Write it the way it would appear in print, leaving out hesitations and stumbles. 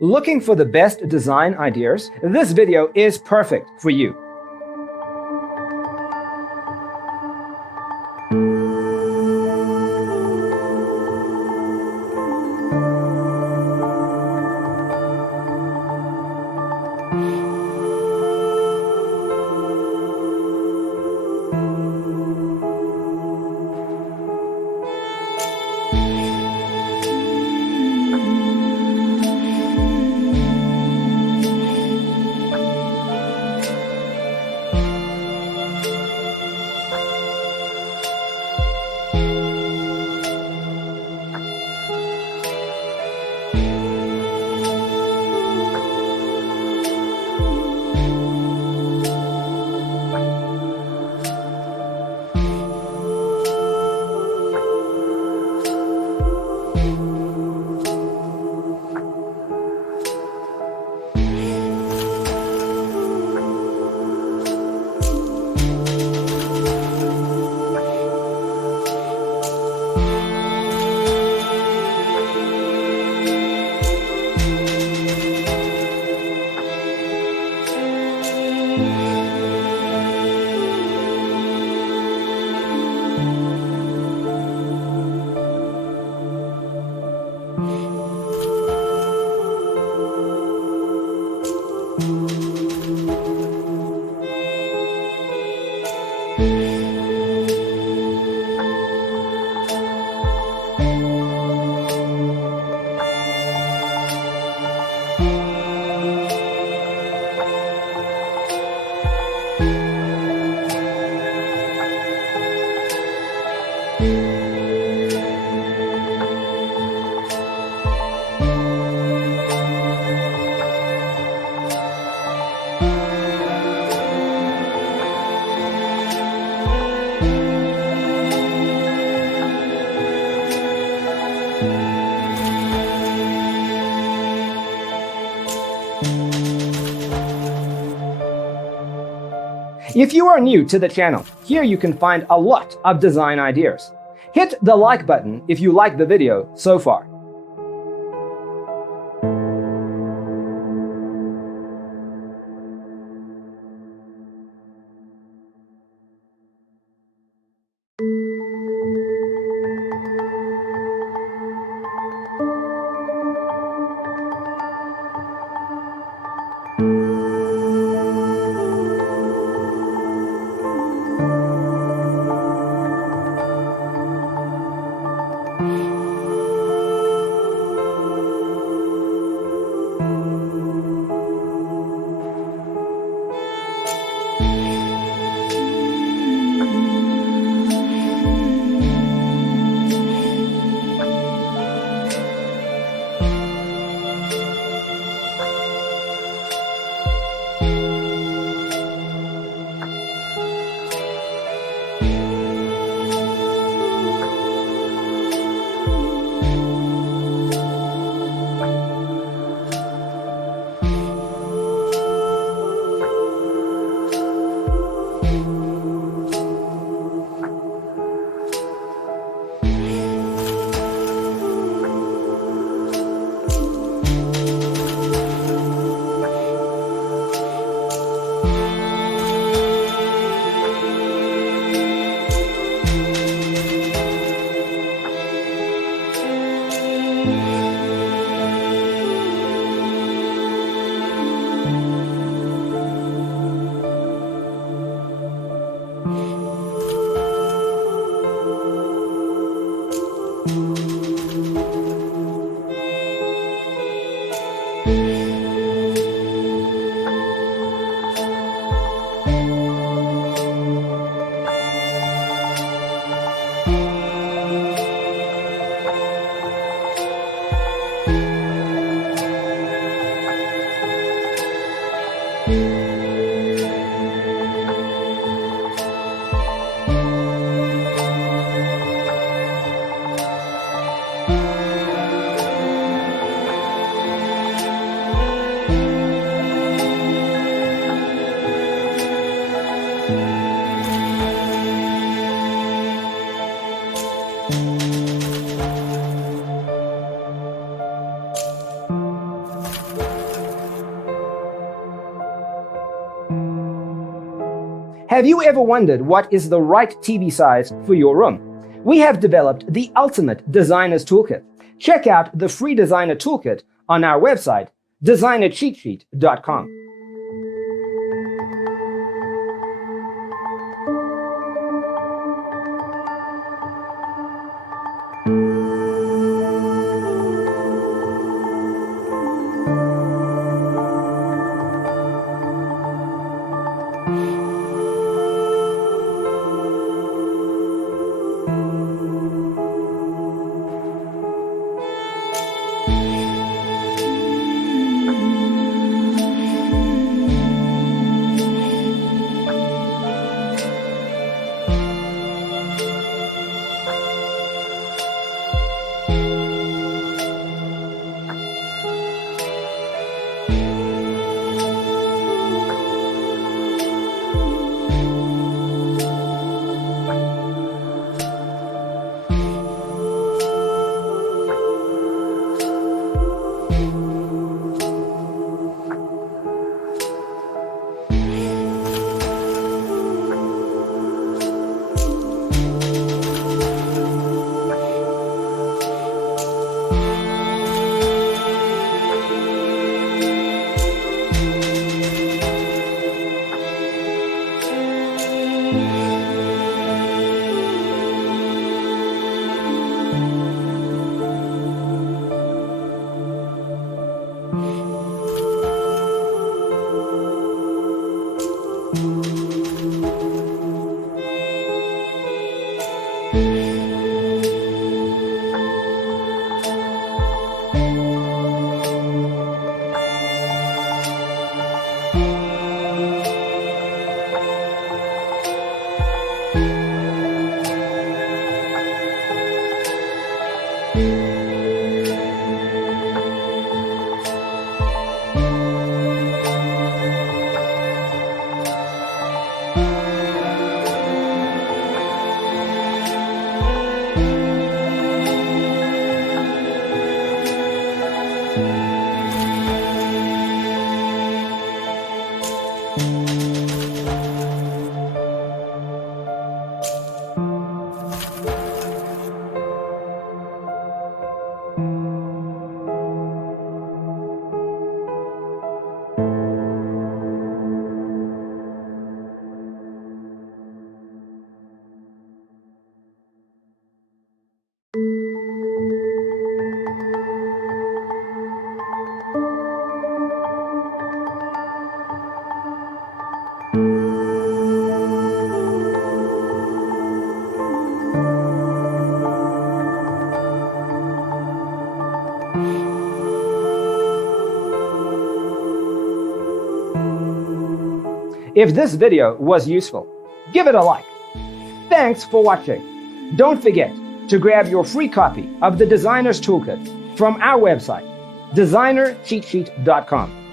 Looking for the best design ideas? This video is perfect for you. If you are new to the channel, here you can find a lot of design ideas. Hit the like button if you like the video so far. Have you ever wondered what is the right TV size for your room? We have developed the ultimate designer's toolkit. Check out the free designer toolkit on our website, designercheatsheet.com. If this video was useful, give it a like. Thanks for watching. Don't forget to grab your free copy of the Designer's Toolkit from our website, designercheatsheet.com.